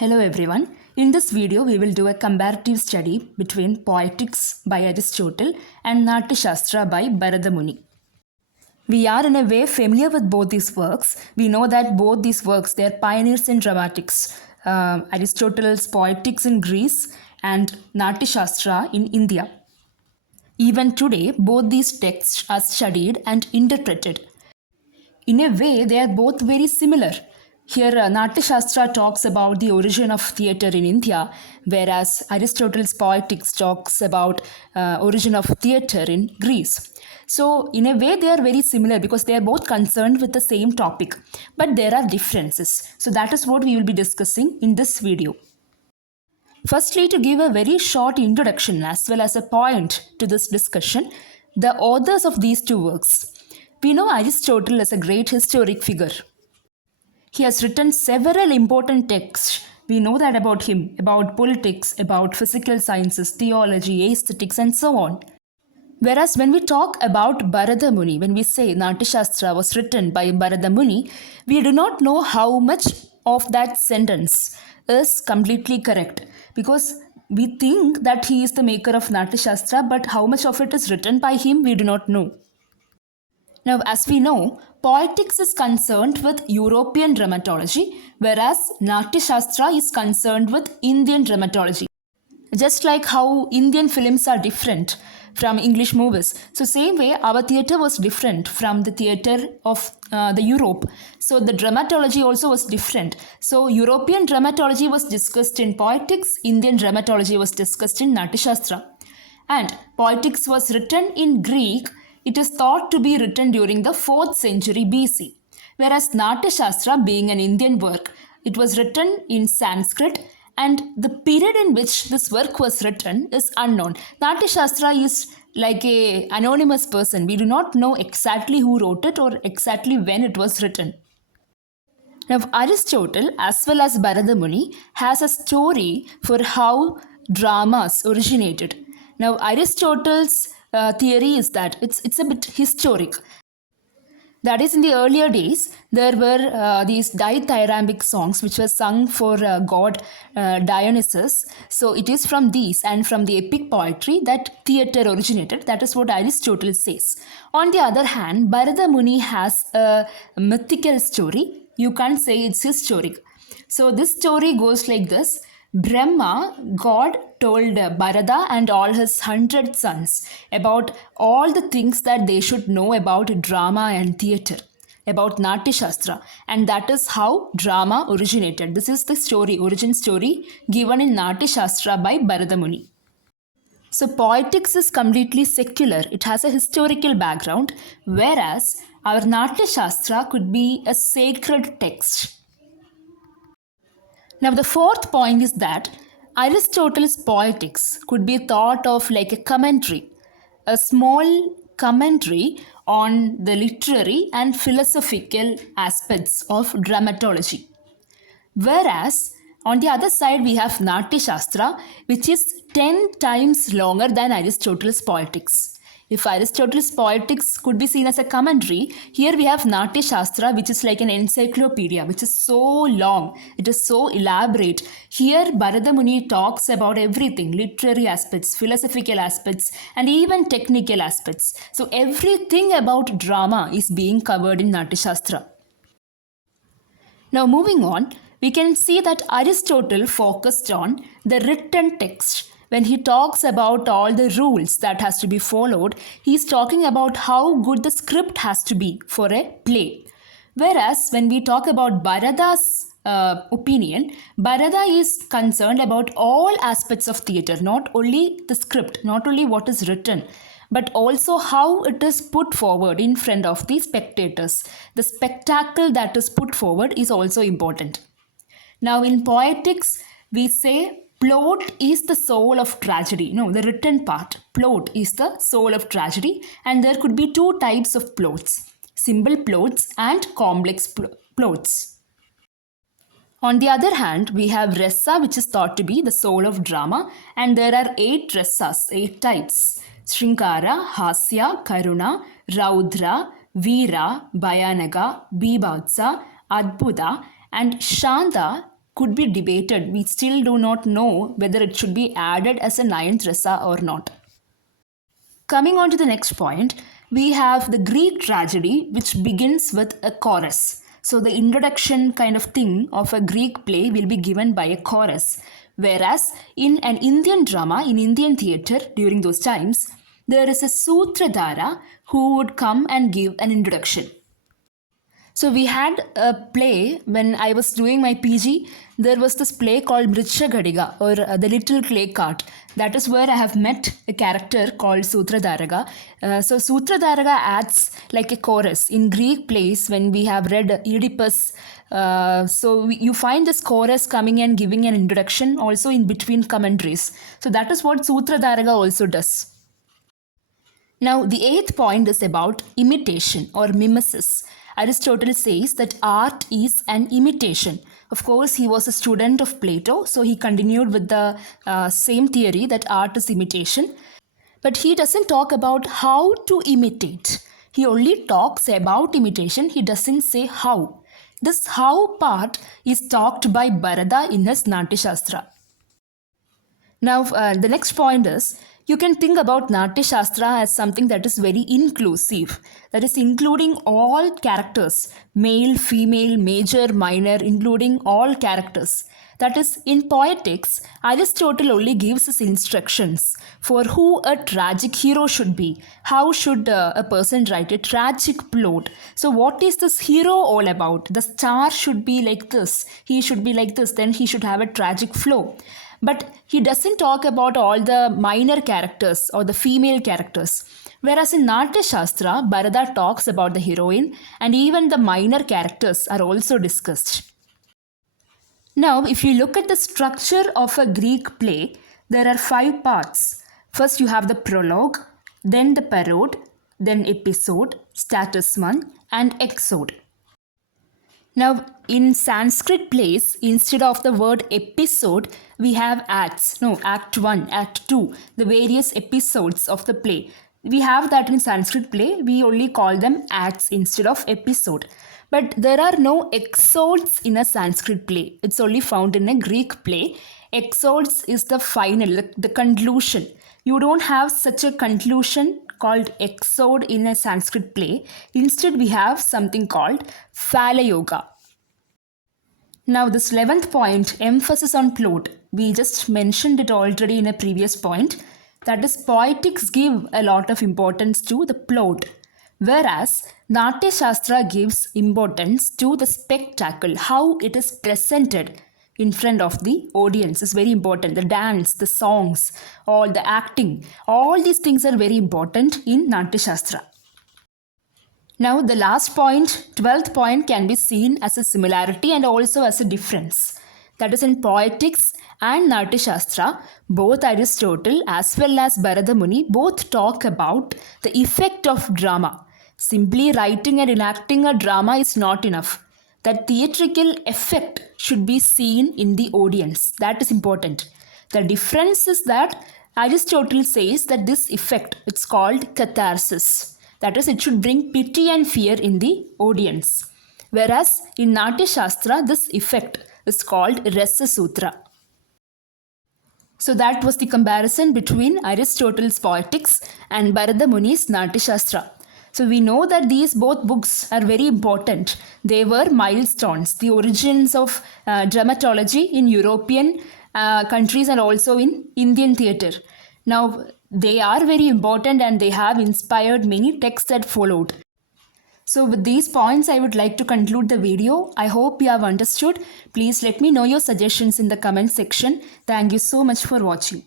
Hello everyone. In this video, we will do a comparative study between Poetics by Aristotle and Natyashastra by Bharata Muni. We are in a way familiar with both these works. We know that both these works, they are pioneers in dramatics. Aristotle's Poetics in Greece and Natyashastra in India. Even today, both these texts are studied and interpreted. In a way, they are both very similar. Here, Natyashastra talks about the origin of theatre in India, whereas Aristotle's Poetics talks about origin of theatre in Greece. So, in a way, they are very similar because they are both concerned with the same topic, but there are differences. So, that is what we will be discussing in this video. Firstly, to give a very short introduction as well as a point to this discussion, the authors of these two works. We know Aristotle as a great historic figure. He has written several important texts. We know that about him, about politics, about physical sciences, theology, aesthetics, and so on. Whereas when we talk about Bharata Muni, when we say Natyashastra was written by Bharata Muni, we do not know how much of that sentence is completely correct. Because we think that he is the maker of Natyashastra, but how much of it is written by him, we do not know. Now, as we know, Poetics is concerned with European dramatology, whereas Natyashastra is concerned with Indian dramatology. Just like how Indian films are different from English movies. So same way, our theatre was different from the theatre of the Europe. So the dramatology also was different. So European dramatology was discussed in Poetics, Indian dramatology was discussed in Natyashastra. And Poetics was written in Greek. It is thought to be written during the 4th century BC. Whereas Natyashastra, being an Indian work, it was written in Sanskrit, and the period in which this work was written is unknown. Natyashastra is like an anonymous person. We do not know exactly who wrote it or exactly when it was written. Now, Aristotle as well as Bharata Muni has a story for how dramas originated. Now, Aristotle's theory is that it's a bit historic. That is, in the earlier days, there were these dithyrambic songs which were sung for god Dionysus. So it is from these and from the epic poetry that theatre originated. That is what Aristotle says. On the other hand, Bharata Muni has a mythical story. You can't say it's historic. So this story goes like this. Brahma, God, told Bharata and all his 100 sons about all the things that they should know about drama and theatre, about Natyashastra, and that is how drama originated. This is the story, origin story given in Natyashastra by Bharata Muni. So Poetics is completely secular. It has a historical background, whereas our Natyashastra could be a sacred text. Now, the fourth point is that Aristotle's Poetics could be thought of like a commentary, a small commentary on the literary and philosophical aspects of dramatology. Whereas, on the other side, we have Natyashastra, which is 10 times longer than Aristotle's Poetics. If Aristotle's Poetics could be seen as a commentary, here we have Natyashastra, which is like an encyclopedia, which is so long, it is so elaborate. Here, Bharata Muni talks about everything, literary aspects, philosophical aspects, and even technical aspects. So everything about drama is being covered in Natyashastra. Now moving on, we can see that Aristotle focused on the written text. When he talks about all the rules that has to be followed, he is talking about how good the script has to be for a play. Whereas when we talk about Bharata's opinion, Bharata is concerned about all aspects of theatre, not only the script, not only what is written, but also how it is put forward in front of the spectators. The spectacle that is put forward is also important. Now in Poetics, we say plot is the soul of tragedy. No, the written part. Plot is the soul of tragedy, and there could be two types of plots. Simple plots and complex plots. On the other hand, we have rasa, which is thought to be the soul of drama, and there are 8 rasas, 8 types. Shrinkara, Hasya, Karuna, Raudra, Veera, Bhayanaga, Bibhatsa, Adbhuta, and Shanta, could be debated. We still do not know whether it should be added as a ninth rasa or not. Coming on to the next point, we have the Greek tragedy, which begins with a chorus. So the introduction kind of thing of a Greek play will be given by a chorus. Whereas in an Indian drama, in Indian theatre during those times, there is a Sutradhara who would come and give an introduction. So we had a play when I was doing my PG. There was this play called Mricha Gadiga, or The Little Clay Cart. That is where I have met a character called Sutradharaga. So Sutradharaga acts like a chorus in Greek plays. When we have read Oedipus, you find this chorus coming and giving an introduction also in between commentaries. So that is what Sutradharaga also does. Now, the eighth point is about imitation or mimesis. Aristotle says that art is an imitation. Of course, he was a student of Plato, so he continued with the same theory that art is imitation. But he doesn't talk about how to imitate. He only talks about imitation, he doesn't say how. This how part is talked by Bharata in his Natyashastra. Now, the next point is, you can think about Natyashastra as something that is very inclusive, that is including all characters, male, female, major, minor, including all characters. That is, in Poetics, Aristotle only gives us instructions for who a tragic hero should be. How should a person write a tragic plot? So what is this hero all about? The star should be like this, he should be like this, then he should have a tragic flow. But he doesn't talk about all the minor characters or the female characters. Whereas in Natyashastra, Bharata talks about the heroine, and even the minor characters are also discussed. Now, if you look at the structure of a Greek play, there are 5 parts. First, you have the prologue, then the parode, then episode, status 1, and exode. Now, in Sanskrit plays, instead of the word episode, we have acts. No, act 1, act 2, the various episodes of the play. We have that in Sanskrit play, we only call them acts instead of episode. But there are no exodes in a Sanskrit play. It's only found in a Greek play. Exodes is the final, the conclusion. You don't have such a conclusion called exode in a Sanskrit play. Instead, we have something called Phala Yoga. Now, this 11th point, emphasis on plot. We just mentioned it already in a previous point. That is, Poetics give a lot of importance to the plot, whereas Natyashastra gives importance to the spectacle, how it is presented in front of the audience is very important. The dance, the songs, all the acting, all these things are very important in Natyashastra. Now, the last point, 12th point, can be seen as a similarity and also as a difference. That is, in Poetics and Natyashastra, both Aristotle as well as Bharata Muni both talk about the effect of drama. Simply writing and enacting a drama is not enough. That theatrical effect should be seen in the audience. That is important. The difference is that Aristotle says that this effect, it's called catharsis. That is, it should bring pity and fear in the audience. Whereas in Natyashastra, this effect is called Rasa Sutra. So that was the comparison between Aristotle's Poetics and Bharata Muni's Natyashastra. So we know that these both books are very important. They were milestones, the origins of dramatology in European countries and also in Indian theatre. Now, they are very important and they have inspired many texts that followed. So with these points, I would like to conclude the video. I hope you have understood. Please let me know your suggestions in the comment section. Thank you so much for watching.